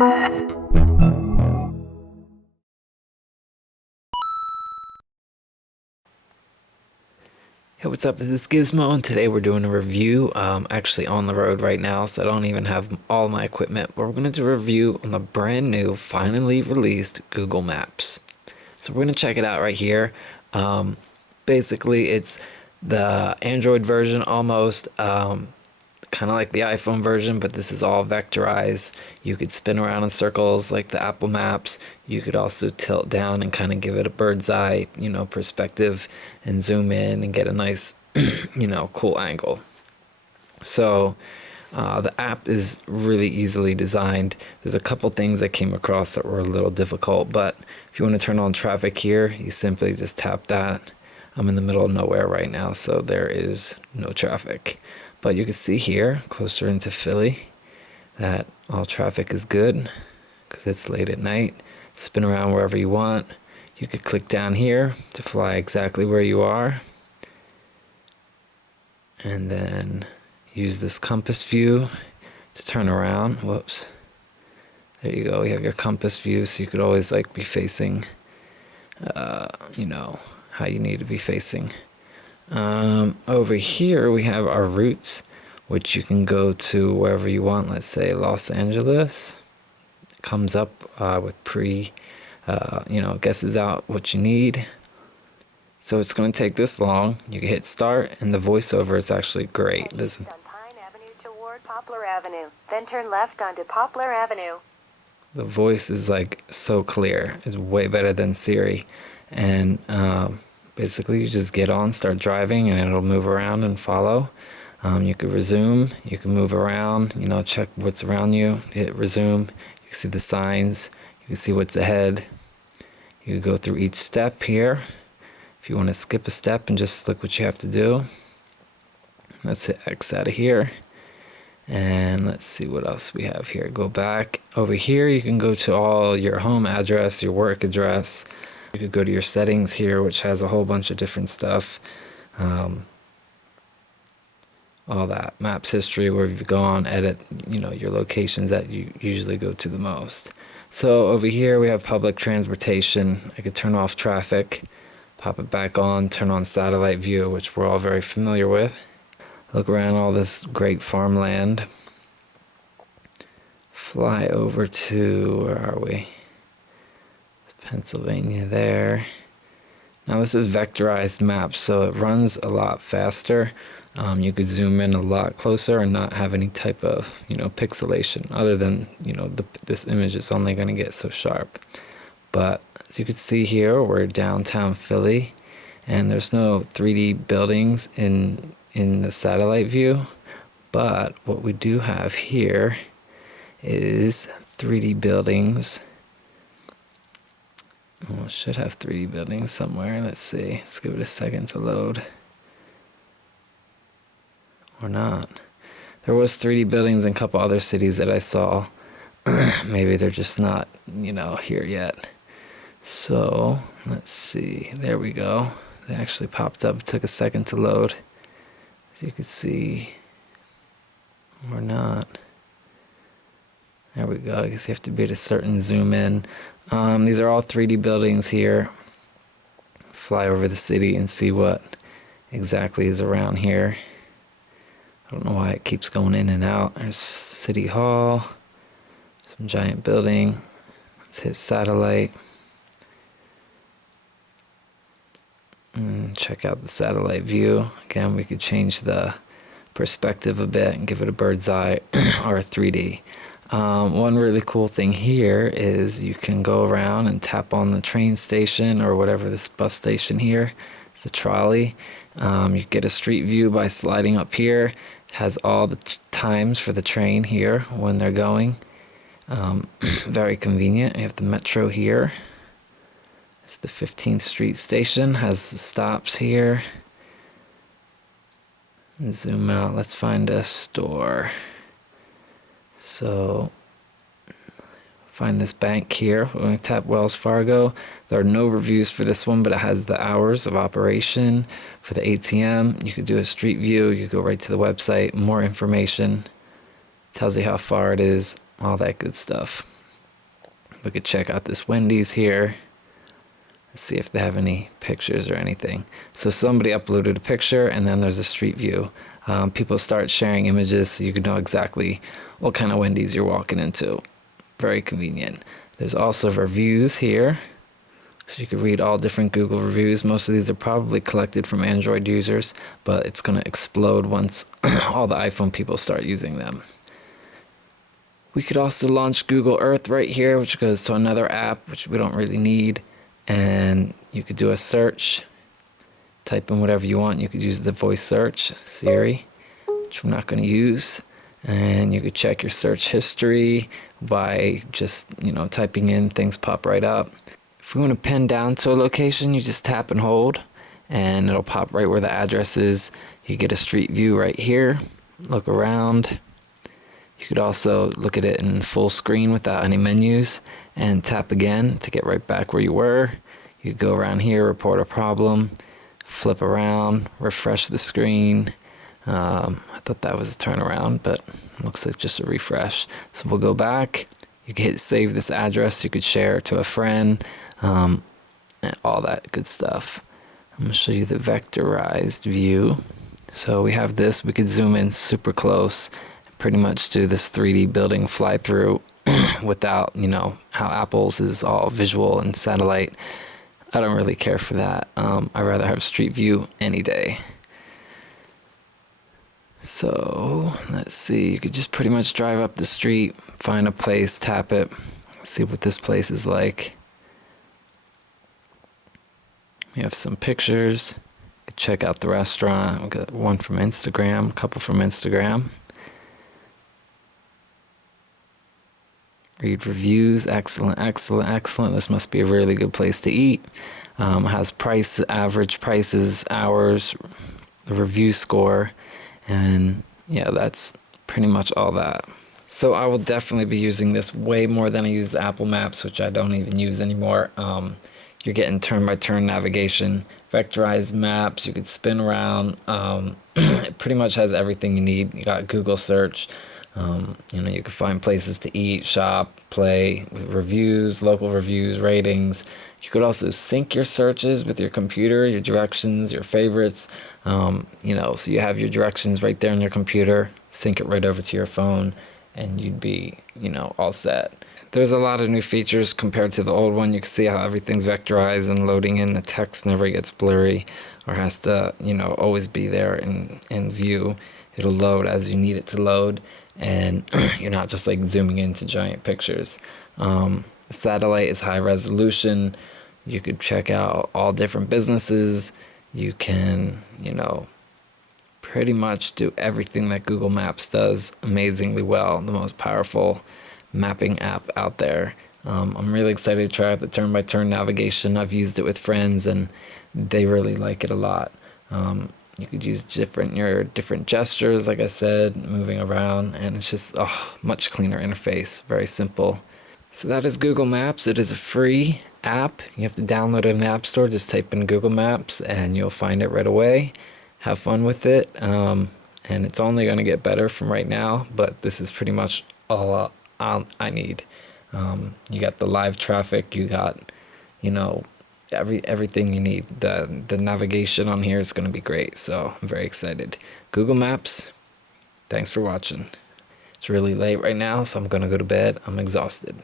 Hey, what's up? This is Gizmo, and today we're doing a review. Actually on the road right now, so I don't even have all my equipment, but we're going to do a review on the brand new, finally released Google Maps. So we're going to check it out right here. Basically, it's the Android version almost, kind of like the iPhone version, but this is all vectorized. You could spin around in circles like the Apple Maps. You could also tilt down and kind of give it a bird's eye, perspective, and zoom in and get a nice, cool angle. So the app is really easily designed. There's a couple things I came across that were a little difficult, but if you want to turn on traffic here, you simply just tap that. I'm in the middle of nowhere right now, so there is no traffic. But you can see here, closer into Philly, that all traffic is good because it's late at night. Spin around wherever you want. You could click down here to fly exactly where you are. And then use this compass view to turn around. Whoops. There you go. You have your compass view, so you could always be facing, how you need to be facing. Over here we have our routes, which you can go to wherever you want. Let's say Los Angeles. It comes up with guesses out what you need. So it's going to take this long. You can hit start, and the voiceover is actually great. Listen. On Pine Avenue toward Poplar Avenue, then turn left onto Poplar Avenue. The voice is so clear. It's way better than Siri, and basically you just get on, start driving, and it'll move around and follow. You can resume, you can move around, check what's around you, hit resume. You can see the signs, you can see what's ahead. You can go through each step here. If you want to skip a step and just look what you have to do, let's hit X out of here. And let's see what else we have here. Go back. Over here you can go to all your home address, your work address. You could go to your settings here, which has a whole bunch of different stuff. All that. Maps history, where you go on, edit, your locations that you usually go to the most. So over here we have public transportation. I could turn off traffic, pop it back on, turn on satellite view, which we're all very familiar with. Look around all this great farmland. Fly over to, where are we? Pennsylvania there. Now this is vectorized maps, so it runs a lot faster. You could zoom in a lot closer and not have any type of pixelation, other than this image is only going to get so sharp. But as you can see here, we're downtown Philly, and there's no 3D buildings in the satellite view, but what we do have here is 3D buildings. Oh, it should have 3D buildings somewhere. Let's see. Let's give it a second to load. Or not. There was 3D buildings in a couple other cities that I saw. Maybe they're just not, here yet. So, let's see. There we go. They actually popped up. It took a second to load. As you can see. Or not. There we go. I guess you have to be at a certain zoom in. These are all 3D buildings here. Fly over the city and see what exactly is around here. I don't know why it keeps going in and out. There's City Hall. Some giant building. Let's hit satellite. And check out the satellite view. Again, we could change the perspective a bit and give it a bird's eye or a 3D. One really cool thing here is you can go around and tap on the train station or whatever, this bus station here. It's a trolley. You get a street view by sliding up here. It has all the times for the train here when they're going. Very convenient. You have the metro here. It's the 15th Street station. Has the stops here. And zoom out. Let's find a store. So, find this bank here. We're going to tap Wells Fargo. There are no reviews for this one, but it has the hours of operation for the ATM. You could do a street view. You go right to the website. More information. Tells you how far it is. All that good stuff. We could check out this Wendy's here. Let's see if they have any pictures or anything. So somebody uploaded a picture, and then there's a street view. People start sharing images so you can know exactly what kind of Wendy's you're walking into. Very convenient. There's also reviews here. So you can read all different Google reviews. Most of these are probably collected from Android users, but it's going to explode once all the iPhone people start using them. We could also launch Google Earth right here, which goes to another app, which we don't really need. And you could do a search, type in whatever you want. You could use the voice search, Siri, which I'm not going to use. And you could check your search history by just, typing in, things pop right up. If we want to pin down to a location, you just tap and hold, and it'll pop right where the address is. You get a street view right here, look around. You could also look at it in full screen without any menus, and tap again to get right back where you were. You could go around here, report a problem, flip around, refresh the screen. I thought that was a turnaround, but it looks like just a refresh. So we'll go back. You can hit save this address. You could share it to a friend, and all that good stuff. I'm going to show you the vectorized view. So we have this. We could zoom in super close, pretty much do this 3D building fly through without, how Apple's is all visual and satellite. I don't really care for that. I'd rather have street view any day. So let's see, you could just pretty much drive up the street, find a place, tap it, see what this place is like. We have some pictures. You could check out the restaurant. We got one from Instagram, a couple from Instagram. Read reviews. Excellent, excellent, excellent. This must be a really good place to eat. Has price, average prices, hours, the review score, and yeah, that's pretty much all that. So I will definitely be using this way more than I use the Apple Maps, which I don't even use anymore. You're getting turn-by-turn navigation, vectorized maps. You could spin around. It pretty much has everything you need. You got Google search. You can find places to eat, shop, play, with reviews, local reviews, ratings. You could also sync your searches with your computer, your directions, your favorites. So you have your directions right there on your computer, sync it right over to your phone, and you'd be, all set. There's a lot of new features compared to the old one. You can see how everything's vectorized and loading in. The text never gets blurry or has to, always be there in view. It'll load as you need it to load, and you're not just like zooming into giant pictures. The satellite is high resolution. You could check out all different businesses. You can, pretty much do everything that Google Maps does amazingly well. The most powerful mapping app out there. I'm really excited to try out the turn-by-turn navigation. I've used it with friends, and they really like it a lot. You could use your different gestures, like I said, moving around, and it's just a much cleaner interface, very simple. So that is Google Maps. It is a free app. You have to download it in the App Store. Just type in Google Maps, and you'll find it right away. Have fun with it, and it's only going to get better from right now, but this is pretty much all I need. You got the live traffic. You got, everything you need. The navigation on here is going to be great, so I'm very excited. Google Maps, thanks for watching. It's really late right now, so I'm going to go to bed. I'm exhausted.